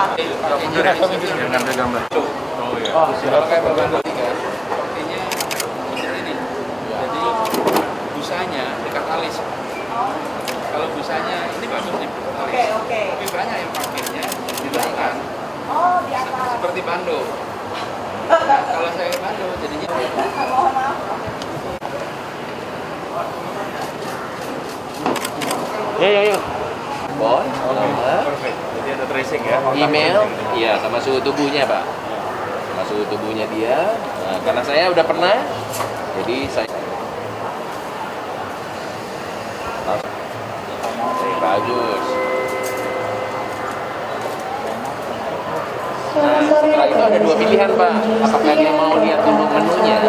salah. Yang ngambil gambar. Oh iya. Kalau kayak Babando 3, sepertinya model ini. Jadi busanya dekat alis. Kalau busanya ini bagus nih. Oke. Tapi banyak yang pakainya di belakang. Oh, di atas. Seperti bando. Nah, kalau saya bando jadinya. Mohon maaf. Yuk. Boy, nama, Perfect. Jadi ada tracing ya. email, iya sama suhu tubuhnya Pak, sama suhu tubuhnya dia. Nah, karena saya udah pernah, jadi saya bagus. Nah, setelah itu ada dua pilihan Pak, apakah dia mau lihat dulu menunya.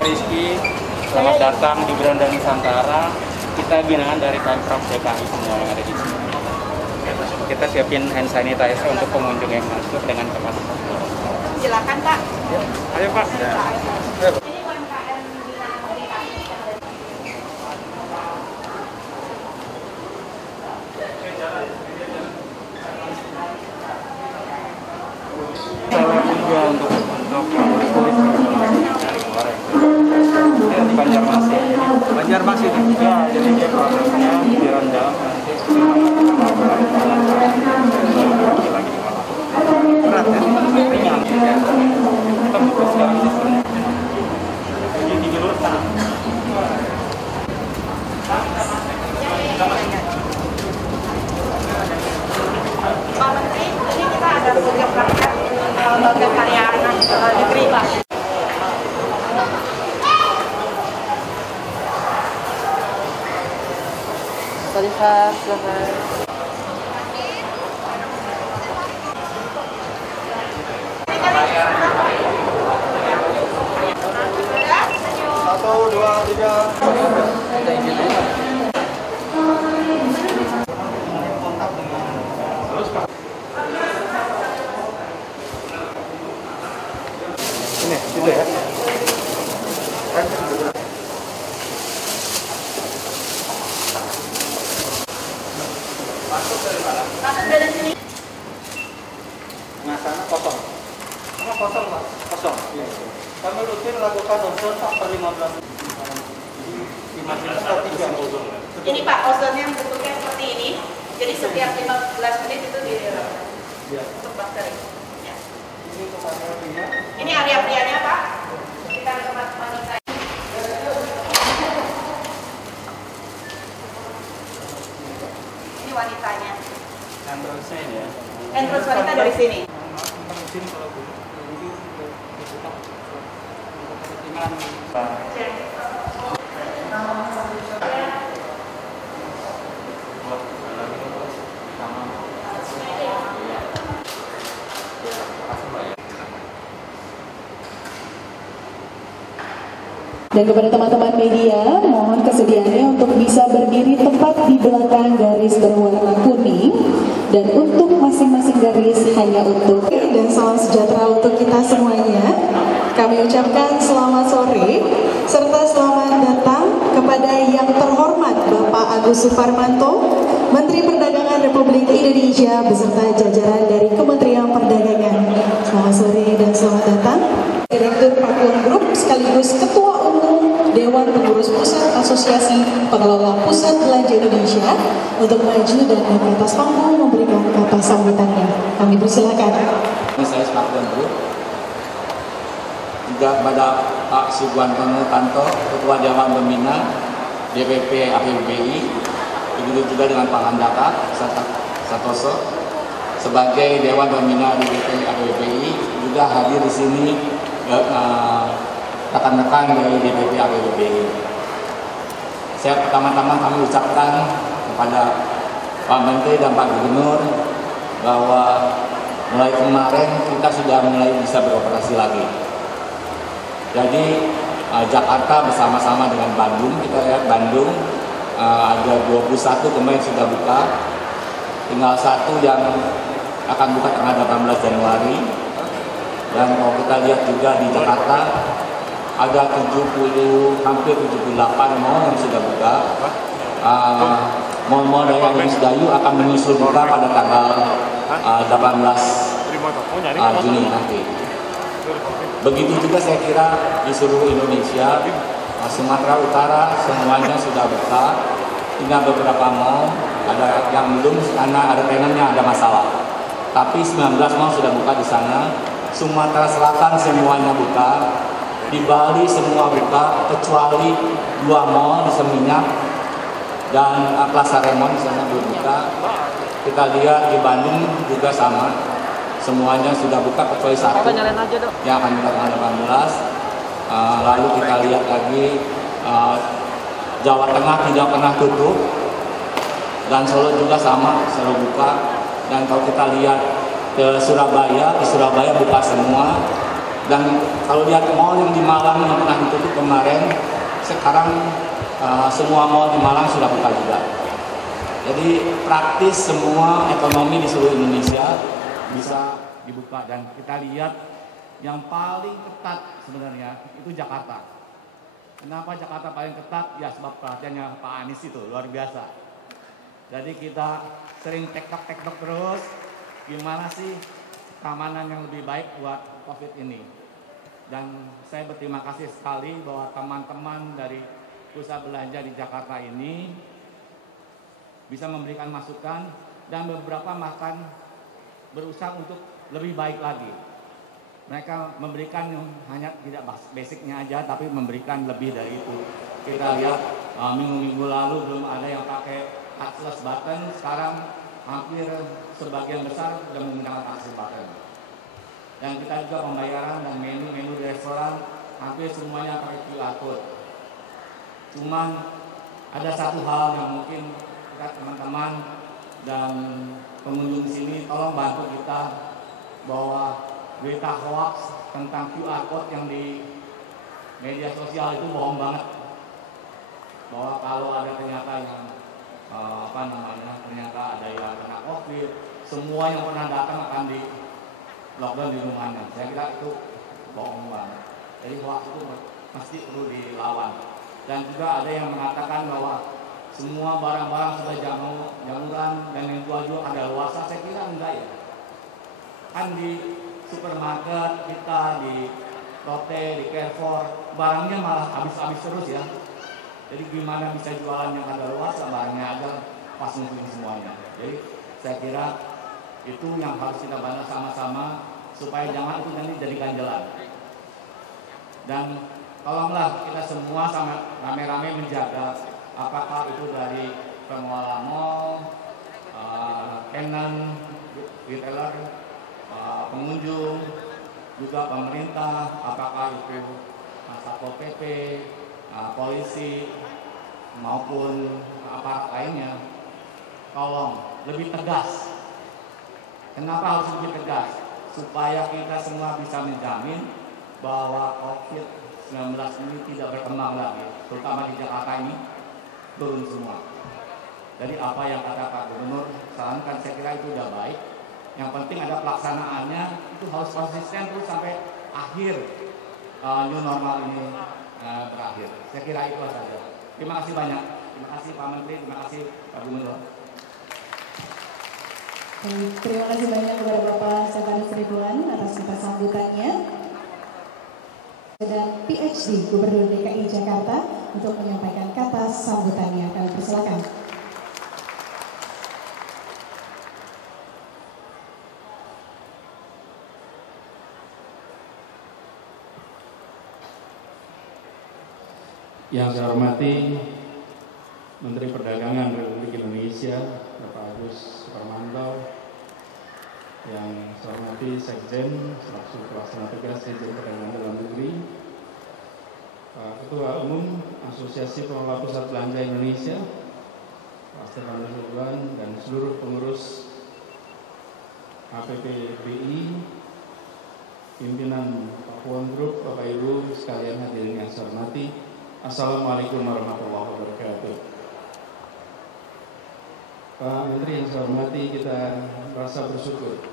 Rizky, selamat datang di Beranda Nusantara. Kita binaan dari Pemprov DKI semua yang ada di sini. Kita siapin hand sanitizer untuk pengunjung yang masuk dengan kapasitas. Silakan, Pak. Ayo Pak. Ini UMKM binaan DKI. Salah juga untuk kulit di Banjarmasin. Banjarmasin. Ya, jadi dia prosesnya direndam nanti lagi diolah. Berat ya. Ringan. Kita butuh sekarang sistem. Jadi diluruskan. Pak Menteri, ini kita ada program rakyat lembaga karya anak negeri, Pak. Silakan, silakan. Satu, dua, tiga. Ini, situ ya. Masuk dari sini. Nah, sana kosong. Apa kosong, Pak? Kosong. Iya. Kami rutin lakukan ozon per 15 menit. Ini Pak, ozonnya bentuknya seperti ini. Jadi setiap 15 menit itu direm untuk bakteri. Ya. Ini area prianya Pak. Kita ke tempat wanita. Ini wanitanya. Entrance ya. Entrance wanita dari sini. Dan kepada teman-teman media, mohon kesediaannya untuk bisa berdiri tepat di belakang garis berwarna kuning. Dan untuk masing-masing garis hanya untuk dan salam sejahtera untuk kita semuanya. Kami ucapkan selamat sore, serta selamat datang kepada yang terhormat Bapak Agus Suparmanto, Menteri Perdagangan Republik Indonesia beserta jajaran dari Kementerian Perdagangan. Selamat sore dan selamat datang. Direktur Pakuan Group sekaligus Ketua Umum Dewan Pengurus Pusat Asosiasi Pengelola Pusat Belanja Indonesia untuk maju dan naik ke atas panggung memberikan kata sambutannya. Kami persilakan. Saya Pakuan Group. Juga kepada Pak Sugwantono Tanto, Ketua Dewan Pembina DPP APBI, begitu juga dengan Pak Handaka Satoso sebagai Dewan Pembina DPP APBI juga hadir di sini rekan-rekan dari DPP APBI. Saya pertama-tama kami ucapkan kepada Pak Menteri dan Pak Gubernur bahwa mulai kemarin kita sudah mulai bisa beroperasi lagi. Jadi Jakarta bersama-sama dengan Bandung, kita lihat Bandung ada 21 kemarin sudah buka, tinggal satu yang akan buka tanggal 18 Januari. Dan kalau kita lihat juga di Jakarta ada 70, hampir 78 mall yang sudah buka. Mall-mall dari Dayu akan menyusul buka pada tanggal 18 Juni nanti. Begitu juga saya kira di seluruh Indonesia, Sumatera Utara semuanya sudah buka. Tinggal beberapa mall ada yang belum karena ada tenannya ada masalah. Tapi 19 mall sudah buka di sana. Sumatera Selatan semuanya buka. Di Bali semua buka kecuali 2 mall di Seminyak dan Plaza Remon di sana belum buka. Kita lihat di Bandung juga sama. Semuanya sudah buka kecuali satu yang akan buka tanggal 18. Lalu kita lihat lagi Jawa Tengah tidak pernah tutup dan Solo juga sama, selalu buka. Dan kalau kita lihat ke Surabaya, buka semua. Dan kalau lihat mall yang di Malang yang pernah ditutup kemarin, sekarang semua mall di Malang sudah buka juga. Jadi praktis semua ekonomi di seluruh Indonesia bisa dibuka. Dan kita lihat yang paling ketat sebenarnya itu Jakarta. Kenapa Jakarta paling ketat? Ya sebab perhatiannya Pak Anies itu luar biasa. Jadi kita sering tektok terus, gimana sih keamanan yang lebih baik buat COVID ini. Dan saya berterima kasih sekali bahwa teman-teman dari pusat belanja di Jakarta ini bisa memberikan masukan dan beberapa bahkan berusaha untuk lebih baik lagi. Mereka memberikan hanya tidak basicnya aja, tapi memberikan lebih dari itu. Kita lihat minggu-minggu lalu belum ada yang pakai touchless button, sekarang hampir sebagian besar sudah menggunakan touchless button. Dan kita juga pembayaran dan menu-menu di restoran hampir semuanya pakai QR code. Cuman ada satu hal yang mungkin kita teman-teman dan pengunjung sini tolong bantu kita, bahwa berita hoax tentang QR code yang di media sosial itu bohong banget. Bahwa kalau ada ternyata yang ternyata ada yang kena COVID, semua yang pernah datang akan di lockdown di rumahnya. Saya kira itu bohong banget. Jadi hoax itu mesti perlu dilawan. Dan juga ada yang mengatakan bahwa semua barang-barang sudah jamuran dan yang jual kadaluarsa. Saya kira enggak ya. Kan di supermarket kita, di Lotte, di Carrefour, barangnya malah habis-habis terus ya. Jadi gimana bisa jualan yang kadaluarsa, barangnya ada pas musim semuanya. Jadi saya kira itu yang harus kita bantu sama-sama supaya jangan itu nanti jadi ganjalan. Dan tolonglah kita semua sama rame-rame menjaga, apakah itu dari pengelola mall, tenant, retailer, pengunjung, juga pemerintah, apakah itu Satpol PP, polisi, maupun aparat lainnya, tolong lebih tegas. Kenapa harus lebih tegas? Supaya kita semua bisa menjamin bahwa COVID-19 ini tidak berkembang lagi, terutama di Jakarta ini turun semua. Jadi apa yang kata Pak Gubernur sarankan, saya kira itu udah baik. Yang penting ada pelaksanaannya, itu harus konsisten terus sampai akhir new normal ini berakhir. Saya kira itu saja. Terima kasih banyak. Terima kasih Pak Menteri, terima kasih Pak Gubernur. Terima kasih banyak kepada Bapak Sekretaris Ridwan atas kata sambutannya. Dan PhD Gubernur DKI Jakarta untuk menyampaikan kata sambutannya. Kami persilakan. Yang saya hormati Menteri Perdagangan Republik Indonesia Bapak Agus Suparmanto, yang saya hormati Sekjen selaku pelaksana tugas Sekjen Perdagangan Dalam Negeri, Pak Ketua Umum Asosiasi Pengelola Pusat Belanja Indonesia, Pak Stefan Ridwan, dan seluruh pengurus APPBI, pimpinan Pakuan Group, Bapak Ibu sekalian hadirin yang saya hormati. Assalamualaikum warahmatullahi wabarakatuh. Pak Menteri yang saya hormati, kita merasa bersyukur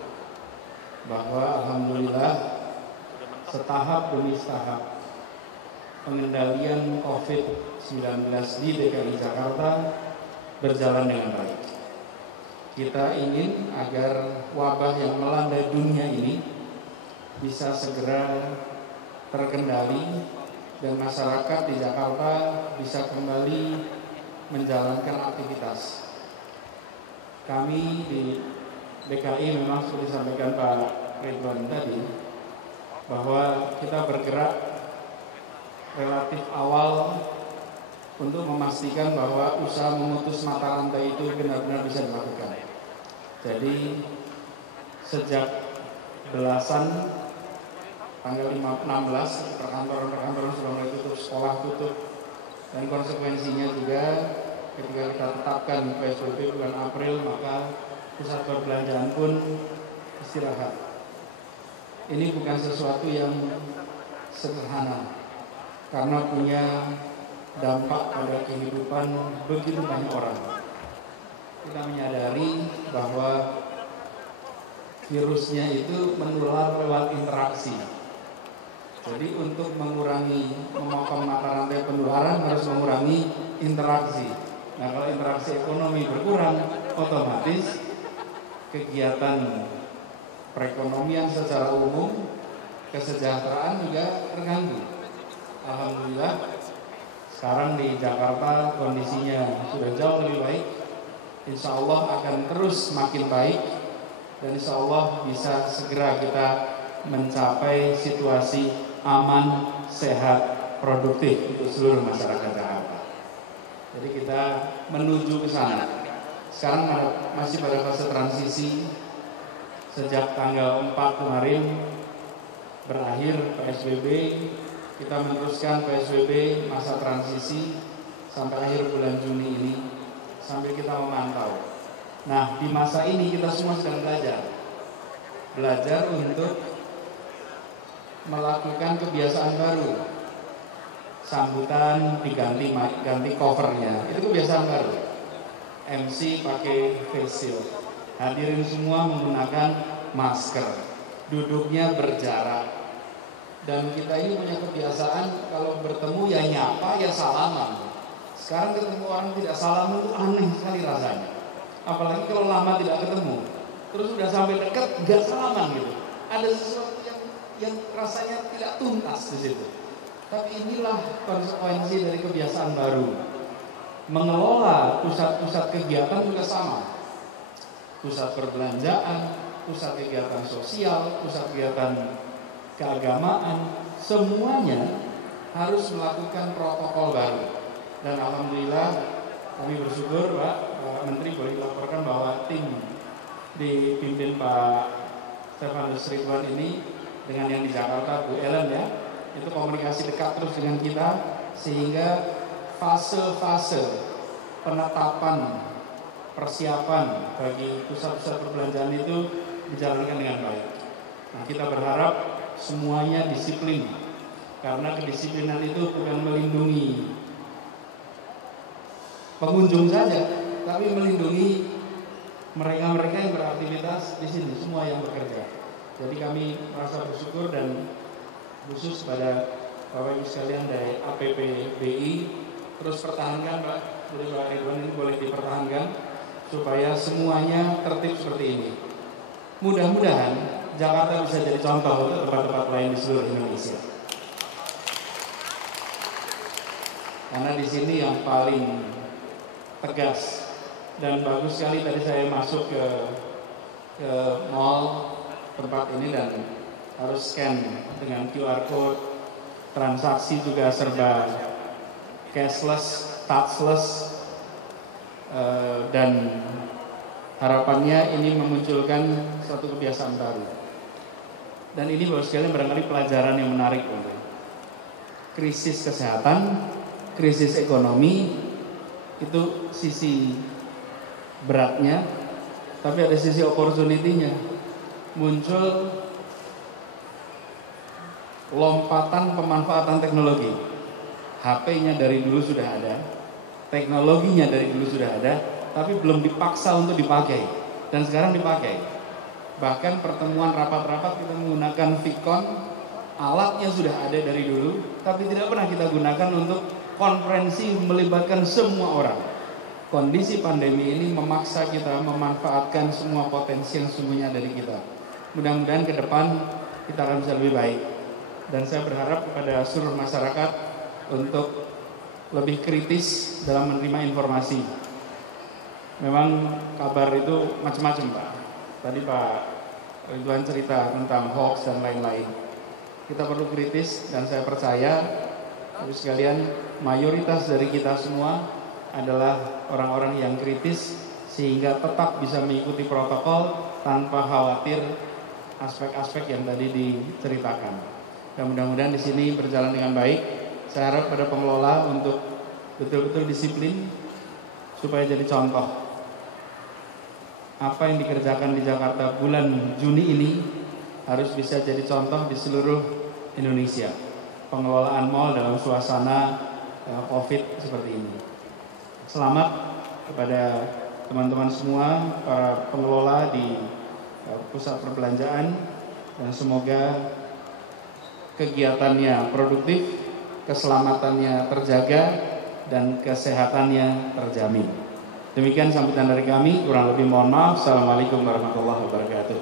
bahwa alhamdulillah setahap demi setahap pengendalian COVID-19 di DKI Jakarta berjalan dengan baik. Kita ingin agar wabah yang melanda dunia ini bisa segera terkendali dan masyarakat di Jakarta bisa kembali menjalankan aktivitas. Kami di DKI memang seperti disampaikan Pak Ridwan tadi, bahwa kita bergerak relatif awal untuk memastikan bahwa usaha memutus mata rantai itu benar-benar bisa dilakukan. Jadi sejak belasan tanggal 16 perkantoran sudah mulai tutup, sekolah tutup, dan konsekuensinya juga ketika kita tetapkan PSBB bulan April, maka pusat perbelanjaan pun istirahat. Ini bukan sesuatu yang sederhana karena punya dampak pada kehidupan begitu banyak orang. Kita menyadari bahwa virusnya itu menular lewat interaksi. Jadi untuk memotong mata rantai penularan harus mengurangi interaksi. Nah, kalau interaksi ekonomi berkurang, otomatis kegiatan perekonomian secara umum, kesejahteraan juga terganggu. Alhamdulillah sekarang di Jakarta kondisinya sudah jauh lebih baik. Insya Allah akan terus makin baik dan insya Allah bisa segera kita mencapai situasi aman, sehat, produktif untuk seluruh masyarakat Jakarta. Jadi kita menuju ke sana. Sekarang masih pada fase transisi. Sejak tanggal 4 kemarin berakhir PSBB, kita meneruskan PSBB masa transisi sampai akhir bulan Juni ini, sambil kita memantau. Nah, di masa ini kita semua sedang belajar untuk melakukan kebiasaan baru. Sambutan ganti covernya, itu kebiasaan baru. MC pakai face shield, hadirin semua menggunakan masker, duduknya berjarak. Dan kita ini punya kebiasaan kalau bertemu ya nyapa ya salaman. Sekarang ketemu orang tidak salaman itu aneh sekali rasanya. Apalagi kalau lama tidak ketemu, terus sudah sampai dekat nggak salaman gitu. Ada sesuatu yang rasanya tidak tuntas di situ. Tapi inilah konsekuensi dari kebiasaan baru. Mengelola pusat-pusat kegiatan juga sama. Pusat perbelanjaan, pusat kegiatan sosial, pusat kegiatan keagamaan, semuanya harus melakukan protokol baru. Dan alhamdulillah kami bersyukur Pak Menteri boleh dilaporkan bahwa tim dipimpin Pak Stefanus Ridwan ini dengan yang di Jakarta Bu Ellen ya, itu komunikasi dekat terus dengan kita sehingga fase-fase penetapan persiapan bagi pusat-pusat perbelanjaan itu dijalankan dengan baik. Nah, kita berharap semuanya disiplin karena kedisiplinan itu bukan melindungi pengunjung saja, tapi melindungi mereka-mereka yang beraktivitas di sini, semua yang bekerja. Jadi kami merasa bersyukur dan khusus pada Bapak Ibu sekalian dari APPBI terus pertahankan Pak, jadi Pak Ridwan ini boleh dipertahankan supaya semuanya tertib seperti ini. Mudah-mudahan Jakarta bisa jadi contoh untuk tempat-tempat lain di seluruh Indonesia. Karena di sini yang paling tegas dan bagus sekali tadi saya masuk ke mall tempat ini dan harus scan dengan QR code, transaksi juga serba cashless, touchless, dan harapannya ini memunculkan suatu kebiasaan baru. Dan ini baru sekali barangkali pelajaran yang menarik untuk krisis kesehatan, krisis ekonomi itu sisi beratnya, tapi ada sisi opportunity-nya. Muncul lompatan pemanfaatan teknologi. HP-nya dari dulu sudah ada, teknologinya dari dulu sudah ada, tapi belum dipaksa untuk dipakai. Dan sekarang dipakai. Bahkan pertemuan rapat-rapat kita menggunakan Vicon alatnya sudah ada dari dulu, tapi tidak pernah kita gunakan untuk konferensi melibatkan semua orang. Kondisi pandemi ini memaksa kita memanfaatkan semua potensi yang sesungguhnya ada di kita. Mudah-mudahan ke depan kita akan bisa lebih baik. Dan saya berharap kepada seluruh masyarakat untuk lebih kritis dalam menerima informasi. Memang kabar itu macam-macam, Pak. Tadi Pak Ridwan cerita tentang hoax dan lain-lain. Kita perlu kritis, dan saya percaya Bapak sekalian, mayoritas dari kita semua adalah orang-orang yang kritis sehingga tetap bisa mengikuti protokol tanpa khawatir aspek-aspek yang tadi diceritakan. Dan mudah-mudahan di sini berjalan dengan baik. Saya harap pada pengelola untuk betul-betul disiplin supaya jadi contoh. Apa yang dikerjakan di Jakarta bulan Juni ini harus bisa jadi contoh di seluruh Indonesia. Pengelolaan mal dalam suasana COVID seperti ini. Selamat kepada teman-teman semua, para pengelola di pusat perbelanjaan, dan semoga kegiatannya produktif, keselamatannya terjaga, dan kesehatannya terjamin. Demikian sambutan dari kami, kurang lebih mohon maaf. Assalamualaikum warahmatullahi wabarakatuh.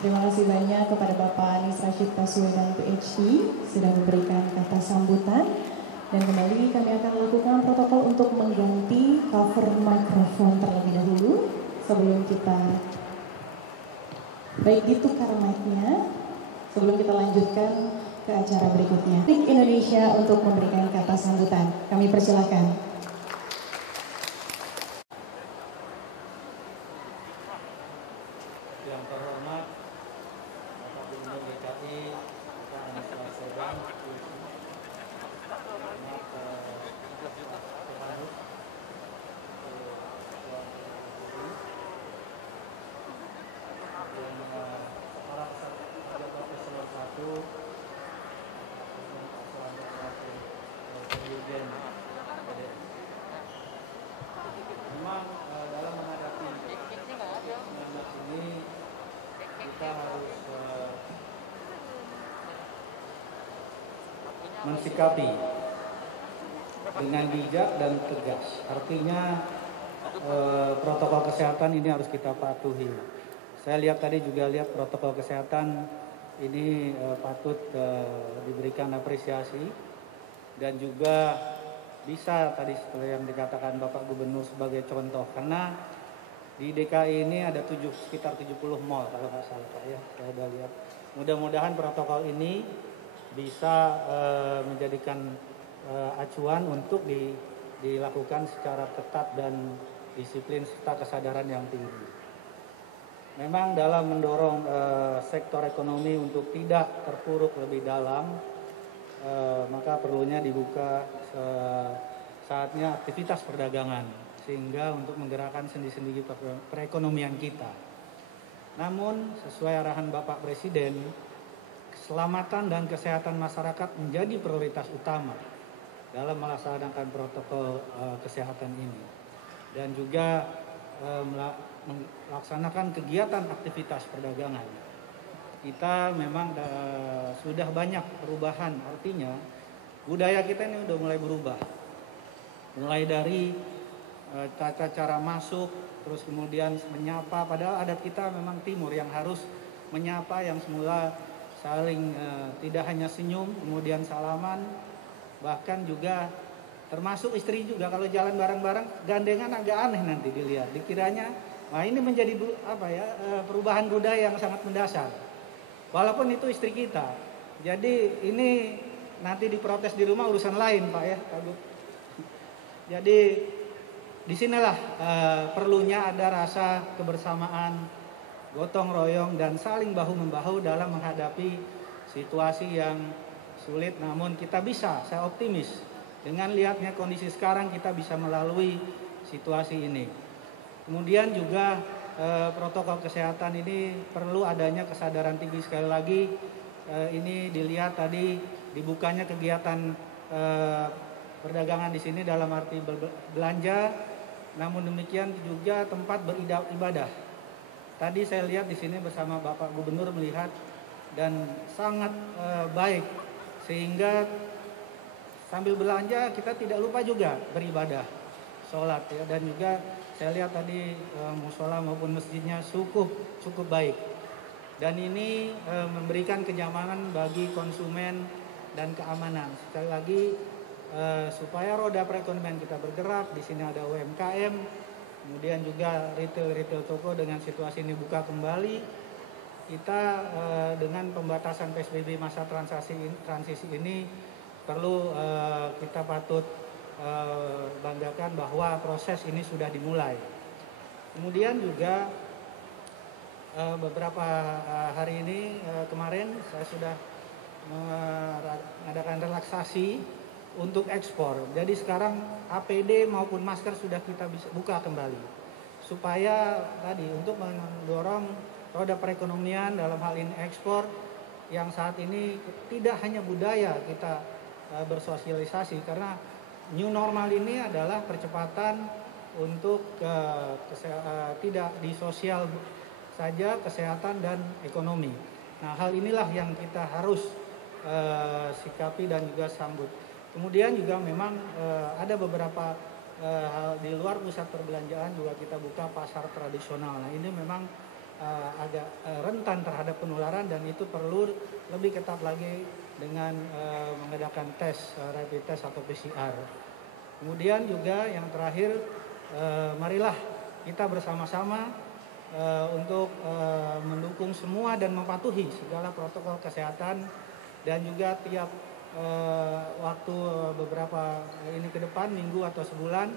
Terima kasih banyak kepada Bapak Anies Rashid Baswedan PhD sudah memberikan kata sambutan. Dan kembali kami akan melakukan protokol untuk mengganti cover mikrofon terlebih dahulu sebelum kita baik ditukar mic-nya sebelum kita lanjutkan ke acara berikutnya. Indonesia untuk memberikan kata sambutan. Kami persilakan. Yang terhormat Bapak Gubernur DKI Bapak Anies Baswedan, para pejabat eselon 1, Dirjen. Memang dalam menghadapi ini kita harus mensikapi dengan bijak dan tegas. Artinya protokol kesehatan ini harus kita patuhi. Saya lihat tadi juga protokol kesehatan ini patut diberikan apresiasi, dan juga bisa tadi seperti yang dikatakan Bapak Gubernur sebagai contoh, karena di DKI ini ada sekitar 70 mall kalau nggak salah Pak ya, saya sudah lihat. Mudah-mudahan protokol ini bisa menjadikan acuan untuk dilakukan secara ketat dan disiplin serta kesadaran yang tinggi. Memang dalam mendorong sektor ekonomi untuk tidak terpuruk lebih dalam, maka perlunya dibuka saatnya aktivitas perdagangan, sehingga untuk menggerakkan sendi-sendi perekonomian kita. Namun sesuai arahan Bapak Presiden, keselamatan dan kesehatan masyarakat menjadi prioritas utama dalam melaksanakan protokol kesehatan ini, dan juga melaksanakan kegiatan aktivitas perdagangan. Kita memang sudah banyak perubahan, artinya budaya kita ini sudah mulai berubah. Mulai dari tata cara masuk, terus kemudian menyapa, padahal adat kita memang timur yang harus menyapa, yang semula saling tidak hanya senyum, kemudian salaman, bahkan juga termasuk istri juga kalau jalan bareng-bareng gandengan agak aneh nanti dilihat, dikiranya wah ini menjadi perubahan budaya yang sangat mendasar. Walaupun itu istri kita. Jadi ini nanti diprotes di rumah urusan lain Pak ya, Pak Gub. Jadi disinilah perlunya ada rasa kebersamaan, gotong royong, dan saling bahu-membahu dalam menghadapi situasi yang sulit. Namun kita bisa, saya optimis dengan lihatnya kondisi sekarang kita bisa melalui situasi ini. Kemudian juga protokol kesehatan ini perlu adanya kesadaran tinggi. Sekali lagi ini dilihat tadi dibukanya kegiatan perdagangan di sini dalam arti belanja, namun demikian juga tempat beribadah. Tadi saya lihat di sini bersama Bapak Gubernur melihat dan sangat baik, sehingga sambil belanja kita tidak lupa juga beribadah, sholat ya, dan juga saya lihat tadi musola maupun masjidnya cukup baik, dan ini memberikan kenyamanan bagi konsumen dan keamanan. Sekali lagi supaya roda perekonomian kita bergerak, di sini ada UMKM, kemudian juga retail toko dengan situasi ini buka kembali. Kita dengan pembatasan PSBB masa transisi ini perlu kita patut banggakan bahwa proses ini sudah dimulai. Kemudian juga beberapa hari ini kemarin saya sudah mengadakan relaksasi untuk ekspor. Jadi sekarang APD maupun masker sudah kita bisa buka kembali. Supaya tadi untuk mendorong roda perekonomian dalam hal ini ekspor yang saat ini tidak hanya budaya kita bersosialisasi, karena new normal ini adalah percepatan untuk tidak di sosial saja, kesehatan dan ekonomi. Nah, hal inilah yang kita harus sikapi dan juga sambut. Kemudian juga memang ada beberapa hal di luar pusat perbelanjaan juga kita buka pasar tradisional. Nah, ini memang agak rentan terhadap penularan dan itu perlu lebih ketat lagi dengan mengadakan tes, rapid test atau PCR. Kemudian juga yang terakhir, marilah kita bersama-sama untuk mendukung semua dan mematuhi segala protokol kesehatan, dan juga tiap waktu beberapa ini ke depan, minggu atau sebulan,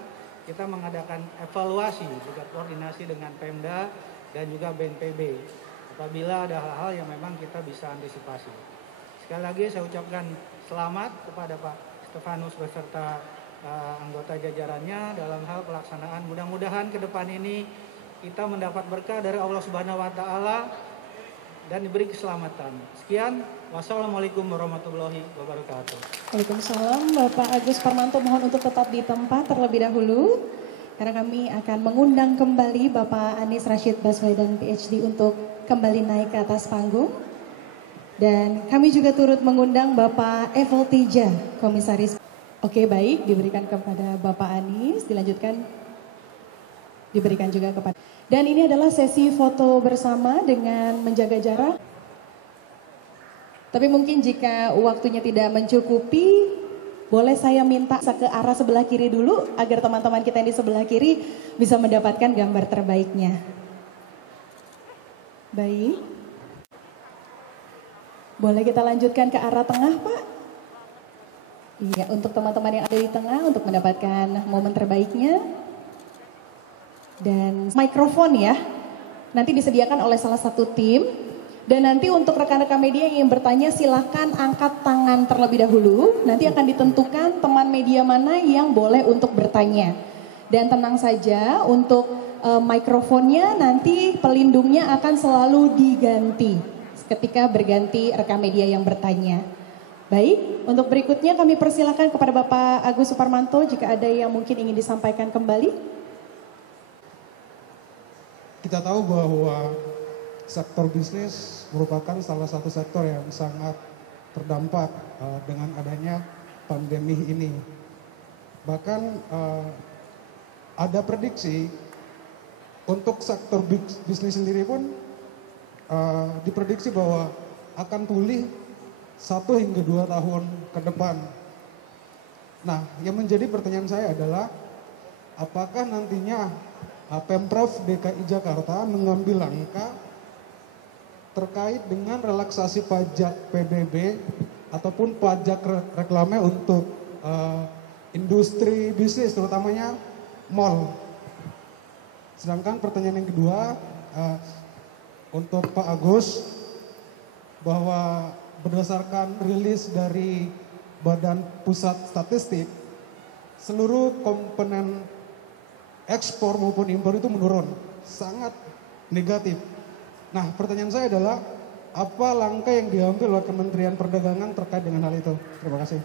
kita mengadakan evaluasi juga koordinasi dengan Pemda dan juga BNPB apabila ada hal-hal yang memang kita bisa antisipasi. Sekali lagi saya ucapkan selamat kepada Pak Stefanus beserta anggota jajarannya dalam hal pelaksanaan. Mudah-mudahan ke depan ini kita mendapat berkah dari Allah Subhanahu wa taala dan diberi keselamatan. Sekian, wassalamualaikum warahmatullahi wabarakatuh. Waalaikumsalam. Bapak Agus Parmanto mohon untuk tetap di tempat terlebih dahulu, karena kami akan mengundang kembali Bapak Anies Rashid Baswedan PhD untuk kembali naik ke atas panggung. Dan kami juga turut mengundang Bapak Evel Tija, Komisaris. Oke, baik, diberikan kepada Bapak Anies, dilanjutkan diberikan juga kepada. Dan ini adalah sesi foto bersama dengan menjaga jarak. Tapi mungkin jika waktunya tidak mencukupi, boleh saya minta ke arah sebelah kiri dulu agar teman-teman kita yang di sebelah kiri bisa mendapatkan gambar terbaiknya. Baik. Boleh kita lanjutkan ke arah tengah, Pak? Iya, untuk teman-teman yang ada di tengah untuk mendapatkan momen terbaiknya. Dan mikrofon ya, nanti disediakan oleh salah satu tim. Dan nanti untuk rekan-rekan media yang ingin bertanya silakan angkat tangan terlebih dahulu. Nanti akan ditentukan teman media mana yang boleh untuk bertanya. Dan tenang saja, untuk mikrofonnya nanti pelindungnya akan selalu diganti ketika berganti rekan media yang bertanya. Baik, untuk berikutnya kami persilakan kepada Bapak Agus Suparmanto jika ada yang mungkin ingin disampaikan kembali. Kita tahu bahwa sektor bisnis merupakan salah satu sektor yang sangat terdampak dengan adanya pandemi ini. Bahkan ada prediksi untuk sektor bisnis sendiri pun diprediksi bahwa akan pulih 1 hingga 2 tahun ke depan. Nah, yang menjadi pertanyaan saya adalah apakah nantinya Pemprov DKI Jakarta mengambil langkah terkait dengan relaksasi pajak PBB ataupun pajak reklame untuk industri bisnis, terutamanya mall. Sedangkan pertanyaan yang kedua untuk Pak Agus, bahwa berdasarkan rilis dari Badan Pusat Statistik, seluruh komponen ekspor maupun impor itu menurun, sangat negatif. Nah, pertanyaan saya adalah apa langkah yang diambil oleh Kementerian Perdagangan terkait dengan hal itu? Terima kasih.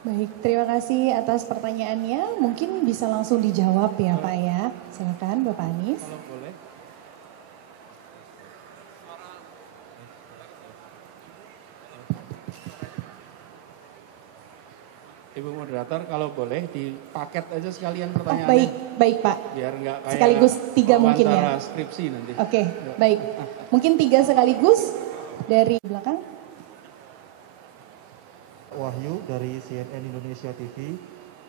Baik, terima kasih atas pertanyaannya. Mungkin bisa langsung dijawab ya Pak ya. Silakan Bapak Anies. Kalau boleh. Ibu moderator, kalau boleh dipaket aja sekalian Oh, pertanyaannya. baik Pak. Biar nggak kayak Sekaligus 3 mungkin ya. wawancara skripsi nanti. Oke, baik. Mungkin 3 sekaligus dari belakang. Wahyu dari CNN Indonesia TV.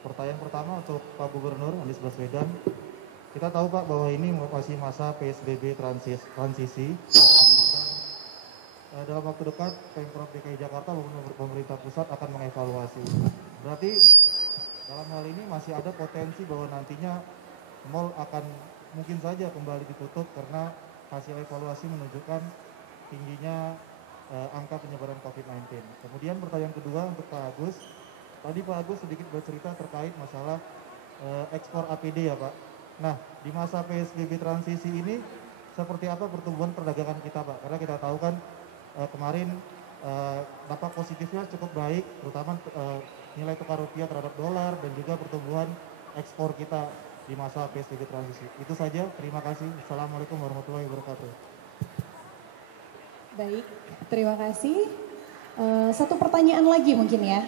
Pertanyaan pertama untuk Pak Gubernur Anies Baswedan. Kita tahu Pak bahwa ini masih masa PSBB transisi. Dalam waktu dekat Pemprov DKI Jakarta maupun pemerintah pusat akan mengevaluasi. Berarti dalam hal ini masih ada potensi bahwa nantinya mal akan mungkin saja kembali ditutup karena hasil evaluasi menunjukkan tingginya angka penyebaran COVID-19. Kemudian pertanyaan kedua untuk Pak Agus. Tadi Pak Agus sedikit bercerita terkait masalah ekspor APD ya Pak. Nah, di masa PSBB transisi ini seperti apa pertumbuhan perdagangan kita Pak? Karena kita tahu kan kemarin dampak positifnya cukup baik, terutama nilai tukar rupiah terhadap dolar dan juga pertumbuhan ekspor kita di masa PSBB transisi. Itu saja, terima kasih. Assalamualaikum warahmatullahi wabarakatuh. Baik, terima kasih. Satu pertanyaan lagi mungkin ya.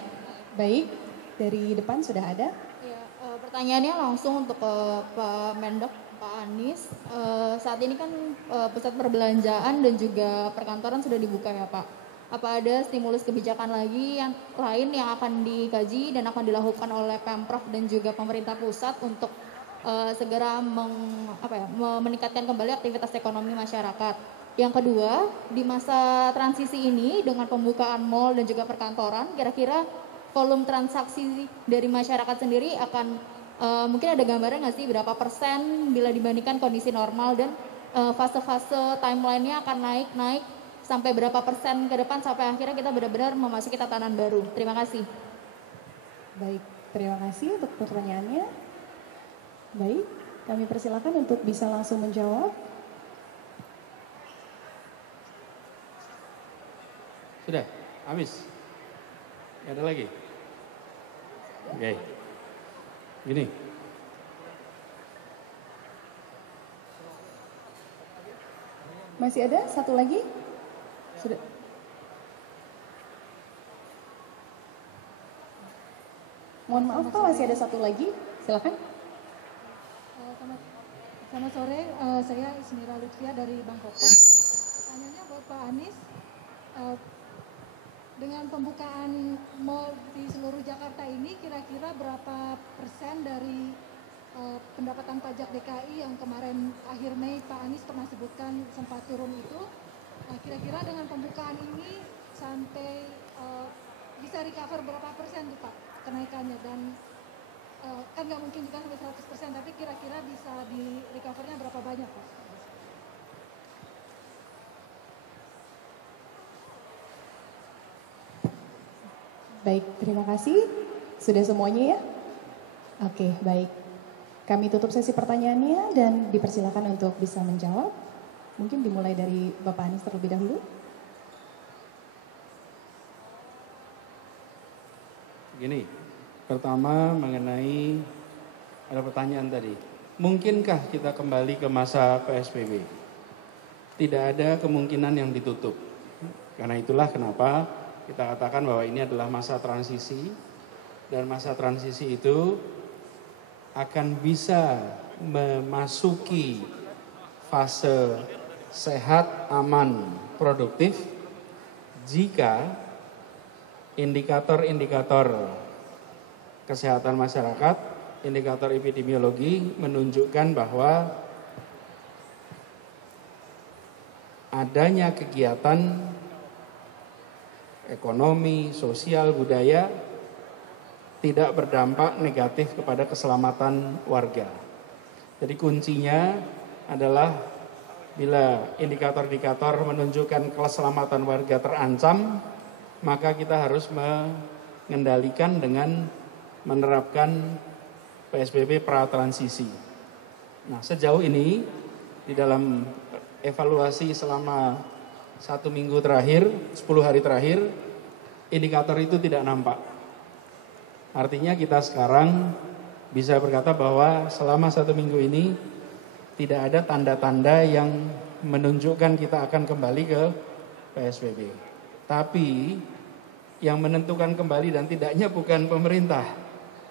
Baik, dari depan sudah ada. Ya, pertanyaannya langsung untuk Pak Mendak, Pak Anies. Saat ini kan pusat perbelanjaan dan juga perkantoran sudah dibuka ya Pak. Apa ada stimulus kebijakan lagi yang lain yang akan dikaji dan akan dilakukan oleh Pemprov dan juga pemerintah pusat untuk segera meningkatkan kembali aktivitas ekonomi masyarakat? Yang kedua, di masa transisi ini dengan pembukaan mal dan juga perkantoran, kira-kira volume transaksi dari masyarakat sendiri akan mungkin ada gambaran nggak sih berapa persen bila dibandingkan kondisi normal, dan fase-fase timeline-nya akan naik sampai berapa persen ke depan sampai akhirnya kita benar-benar memasuki tatanan baru. Terima kasih. Baik, terima kasih untuk pertanyaannya. Baik, kami persilakan untuk bisa langsung menjawab. Sudah, habis. Nggak ada lagi? Oke. Gini. Masih ada satu lagi? Sudah. Mohon maaf Pak, masih ada satu lagi. Silakan. Selamat sore, saya Ismira Lutfia dari Bangkok. Pertanyaannya buat Pak Anies, dengan pembukaan mal di seluruh Jakarta ini, kira-kira berapa persen dari pendapatan pajak DKI yang kemarin akhir Mei Pak Anies pernah sebutkan sempat turun itu? Nah, kira-kira dengan pembukaan ini sampai bisa recover berapa persen tuh Pak kenaikannya, dan kan nggak mungkin juga sampai 100%, tapi kira-kira bisa di recovernya berapa banyak Pak? Baik, terima kasih. Sudah semuanya ya? Oke, baik. Kami tutup sesi pertanyaannya dan dipersilakan untuk bisa menjawab. Mungkin dimulai dari Bapak Anies terlebih dahulu. Gini, pertama mengenai ada pertanyaan tadi. Mungkinkah kita kembali ke masa PSBB? Tidak ada kemungkinan yang ditutup. Karena itulah kenapa kita katakan bahwa ini adalah masa transisi, dan masa transisi itu akan bisa memasuki fase sehat, aman, produktif jika indikator-indikator kesehatan masyarakat, indikator epidemiologi menunjukkan bahwa adanya kegiatan ekonomi, sosial, budaya tidak berdampak negatif kepada keselamatan warga. Jadi kuncinya adalah bila indikator-indikator menunjukkan keselamatan warga terancam, maka kita harus mengendalikan dengan menerapkan PSBB pra-transisi. Nah, sejauh ini di dalam evaluasi selama 1 minggu terakhir, 10 hari terakhir, indikator itu tidak nampak. Artinya kita sekarang bisa berkata bahwa selama 1 minggu ini tidak ada tanda-tanda yang menunjukkan kita akan kembali ke PSBB. Tapi Yang menentukan kembali dan tidaknya bukan pemerintah.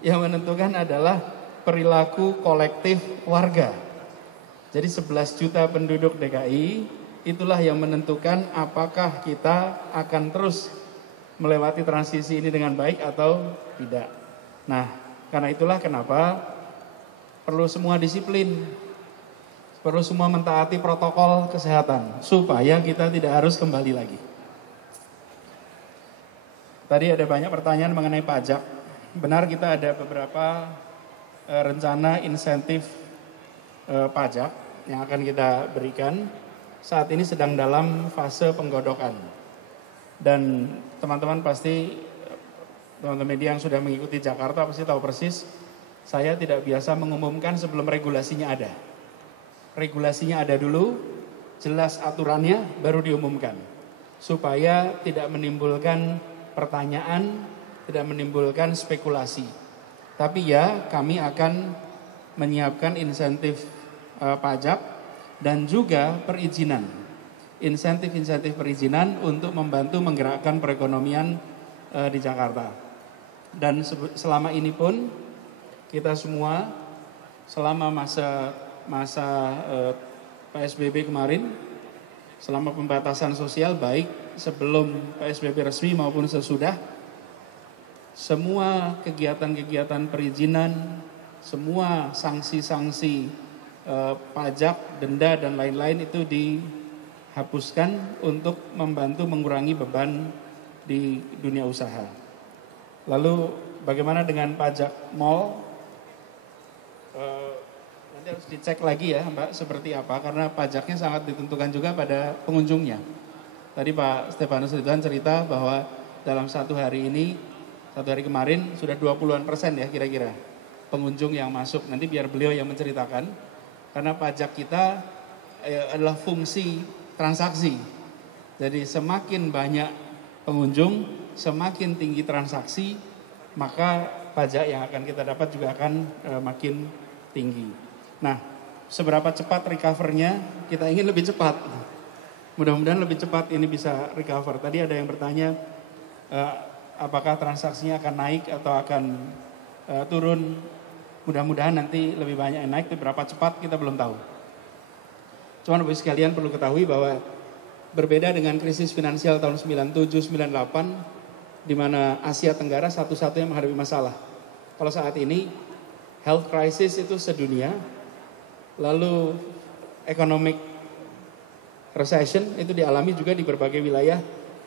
Yang menentukan adalah perilaku kolektif warga. Jadi 11 juta penduduk DKI, itulah yang menentukan apakah kita akan terus melewati transisi ini dengan baik atau tidak. Nah, karena itulah kenapa perlu semua disiplin, perlu semua mentaati protokol kesehatan, supaya kita tidak harus kembali lagi. Tadi ada banyak pertanyaan mengenai pajak. Benar, kita ada beberapa rencana insentif pajak yang akan kita berikan. Saat ini sedang dalam fase penggodokan. Dan teman-teman pasti, teman-teman media yang sudah mengikuti Jakarta pasti tahu persis, saya tidak biasa mengumumkan sebelum regulasinya ada. Regulasinya ada dulu, jelas aturannya, baru diumumkan. Supaya tidak menimbulkan pertanyaan, tidak menimbulkan spekulasi. Tapi ya, kami akan menyiapkan insentif pajak dan juga perizinan. Insentif-insentif perizinan untuk membantu menggerakkan perekonomian di Jakarta. Dan selama ini pun kita semua selama masa PSBB kemarin, selama pembatasan sosial baik sebelum PSBB resmi maupun sesudah, semua kegiatan-kegiatan perizinan, semua sanksi-sanksi pajak, denda dan lain-lain itu dihapuskan untuk membantu mengurangi beban di dunia usaha. Lalu bagaimana dengan pajak mal? Nanti harus dicek lagi ya Mbak seperti apa, karena pajaknya sangat ditentukan juga pada pengunjungnya. Tadi Pak Stefanus Ridwan cerita bahwa dalam satu hari kemarin sudah 20-an% ya kira-kira pengunjung yang masuk. Nanti biar beliau yang menceritakan, karena pajak kita adalah fungsi transaksi. Jadi semakin banyak pengunjung, semakin tinggi transaksi, maka pajak yang akan kita dapat juga akan makin tinggi. Nah, seberapa cepat recover-nya? Kita ingin lebih cepat. Mudah-mudahan lebih cepat ini bisa recover. Tadi ada yang bertanya, apakah transaksinya akan naik atau akan turun? Mudah-mudahan nanti lebih banyak yang naik, tapi berapa cepat kita belum tahu. Cuman Bapak sekalian perlu ketahui bahwa berbeda dengan krisis finansial tahun 97-98, di mana Asia Tenggara satu-satunya menghadapi masalah. Kalau saat ini, health crisis itu sedunia, lalu economic recession itu dialami juga di berbagai wilayah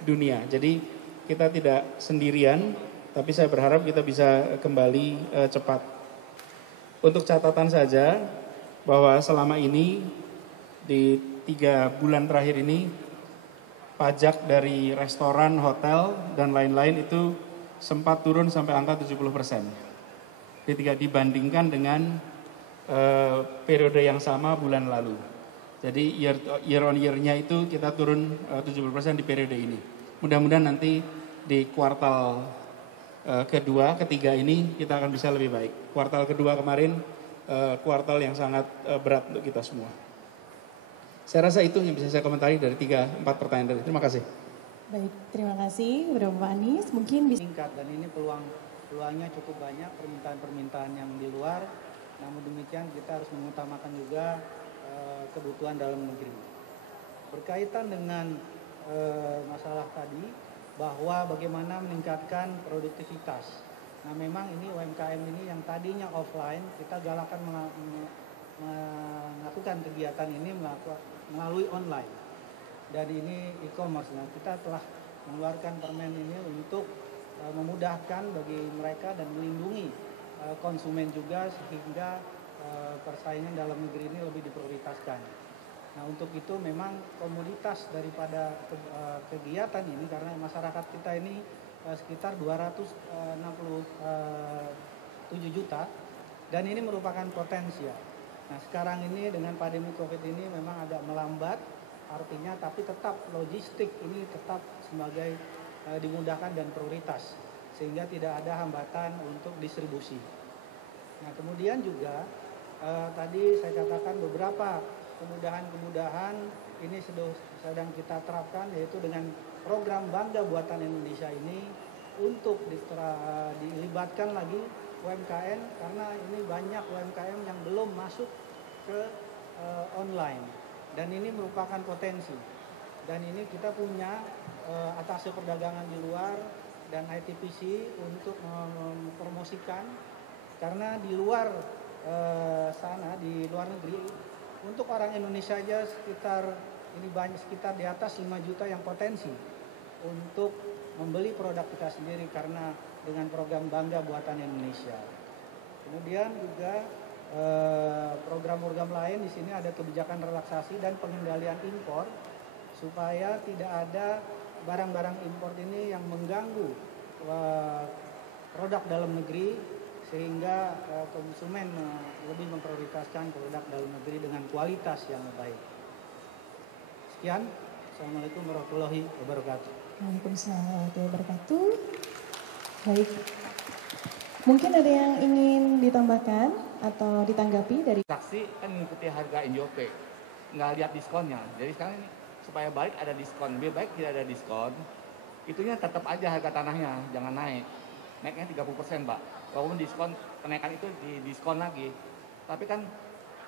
dunia. Jadi kita tidak sendirian, tapi saya berharap kita bisa kembali cepat. Untuk catatan saja bahwa selama ini di 3 bulan terakhir ini pajak dari restoran, hotel dan lain-lain itu sempat turun sampai angka 70%. Dibandingkan dengan periode yang sama bulan lalu. Jadi year on year-nya itu kita turun 70% di periode ini. Mudah-mudahan nanti di kuartal kedua, ketiga ini kita akan bisa lebih baik. Kuartal kedua kemarin kuartal yang sangat berat untuk kita semua. Saya rasa itu yang bisa saya komentari dari 3-4 pertanyaan tadi. Terima kasih. Baik, terima kasih Bapak Anies. Mungkin bisa meningkat dan ini peluangnya cukup banyak, permintaan-permintaan yang di luar. Namun demikian kita harus mengutamakan juga kebutuhan dalam negeri. Berkaitan dengan masalah tadi bahwa bagaimana meningkatkan produktivitas. Nah memang ini UMKM ini yang tadinya offline, kita galakan melakukan kegiatan ini melalui online. Dan ini e-commerce. Nah kita telah mengeluarkan permen ini untuk memudahkan bagi mereka dan melindungi konsumen juga sehingga persaingan dalam negeri ini lebih diprioritaskan. Nah untuk itu memang komoditas daripada kegiatan ini, karena masyarakat kita ini sekitar 267 juta dan ini merupakan potensial. Nah sekarang ini dengan pandemi COVID ini memang agak melambat artinya, tapi tetap logistik ini tetap sebagai dimudahkan dan prioritas sehingga tidak ada hambatan untuk distribusi. Nah kemudian juga tadi saya katakan beberapa kemudahan-kemudahan ini sedang kita terapkan, yaitu dengan program Bangga Buatan Indonesia ini untuk dilibatkan lagi UMKM, karena ini banyak UMKM yang belum masuk ke online, dan ini merupakan potensi. Dan ini kita punya atasé perdagangan di luar dan ITPC untuk mempromosikan, karena di luar sana, di luar negeri, untuk orang Indonesia aja sekitar di atas 5 juta yang potensi untuk membeli produk kita sendiri karena dengan program Bangga Buatan Indonesia. Kemudian juga program-program lain di sini ada kebijakan relaksasi dan pengendalian impor supaya tidak ada barang-barang impor ini yang mengganggu produk dalam negeri, sehingga konsumen lebih memprioritaskan produk dalam negeri dengan kualitas yang baik. Sekian, Assalamualaikum warahmatullahi wabarakatuh. Waalaikumsalam warahmatullahi wabarakatuh. Baik, mungkin ada yang ingin ditambahkan atau ditanggapi dari saksi kan mengikuti harga NJOP, nggak lihat diskonnya. Jadi sekarang ini supaya baik ada diskon, lebih baik tidak ada diskon. Itunya tetap aja harga tanahnya jangan naik. Naiknya 30%, Pak. Walaupun diskon, kenaikan itu di diskon lagi. Tapi kan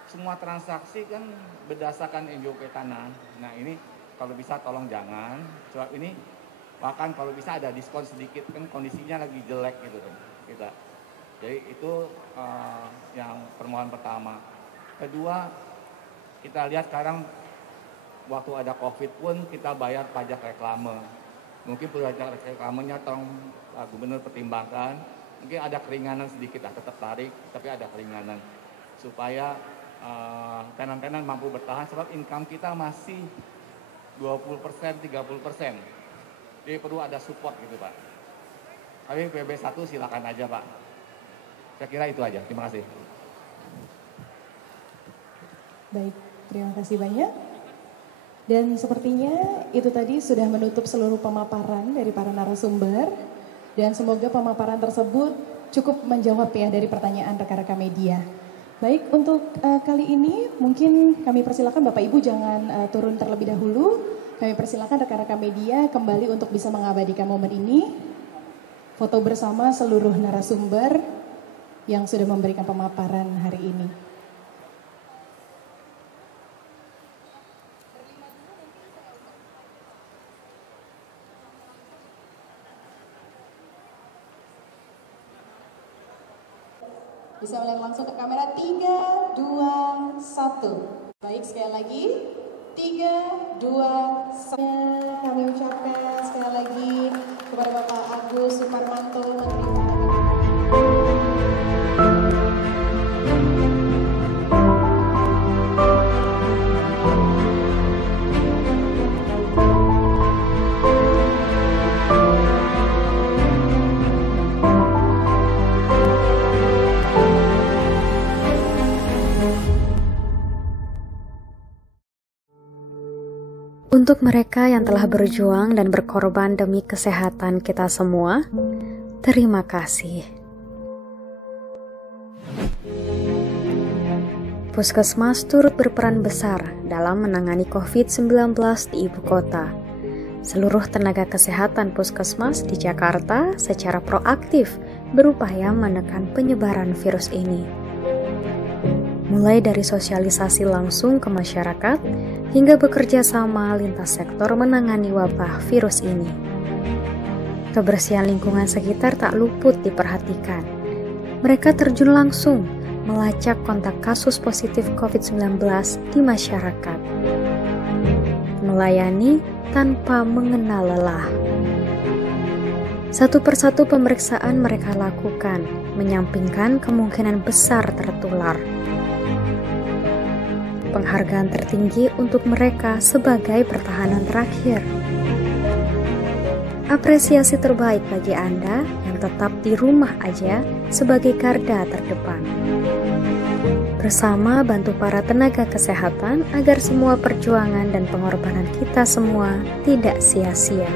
semua transaksi kan berdasarkan NJOP tanah. Nah ini kalau bisa tolong jangan. Sebab ini bahkan kalau bisa ada diskon sedikit, kan kondisinya lagi jelek gitu kan kita. Jadi itu yang permohonan pertama. Kedua, kita lihat sekarang waktu ada COVID pun kita bayar pajak reklame. Mungkin pajak reklamenya tolong Gubernur pertimbangkan. Mungkin ada keringanan sedikit lah, tetap tarik, tapi ada keringanan. Supaya tenan-tenan mampu bertahan, sebab income kita masih 20%, 30%. Jadi perlu ada support gitu Pak. Tapi PB1 silakan aja Pak. Saya kira itu aja, terima kasih. Baik, terima kasih banyak. Dan sepertinya itu tadi sudah menutup seluruh pemaparan dari para narasumber. Dan semoga pemaparan tersebut cukup menjawab ya dari pertanyaan rekan-rekan media. Baik, untuk kali ini mungkin kami persilakan Bapak Ibu jangan turun terlebih dahulu. Kami persilakan rekan-rekan media kembali untuk bisa mengabadikan momen ini. Foto bersama seluruh narasumber yang sudah memberikan pemaparan hari ini. Bisa melihat langsung ke kamera 3, 2, 1. Baik, sekali lagi 3, 2, 1. Kami ucapkan sekali lagi kepada Bapak Agus Suparmanto, Menteri Untuk mereka yang telah berjuang dan berkorban demi kesehatan kita semua, terima kasih. Puskesmas turut berperan besar dalam menangani COVID-19 di ibu kota. Seluruh tenaga kesehatan puskesmas di Jakarta secara proaktif berupaya menekan penyebaran virus ini. Mulai dari sosialisasi langsung ke masyarakat, hingga bekerja sama lintas sektor menangani wabah virus ini. Kebersihan lingkungan sekitar tak luput diperhatikan. Mereka terjun langsung melacak kontak kasus positif COVID-19 di masyarakat. Melayani tanpa mengenal lelah. Satu persatu pemeriksaan mereka lakukan, menyampingkan kemungkinan besar tertular. Penghargaan tertinggi untuk mereka sebagai pertahanan terakhir. Apresiasi terbaik bagi Anda yang tetap di rumah aja sebagai garda terdepan. Bersama bantu para tenaga kesehatan agar semua perjuangan dan pengorbanan kita semua tidak sia-sia.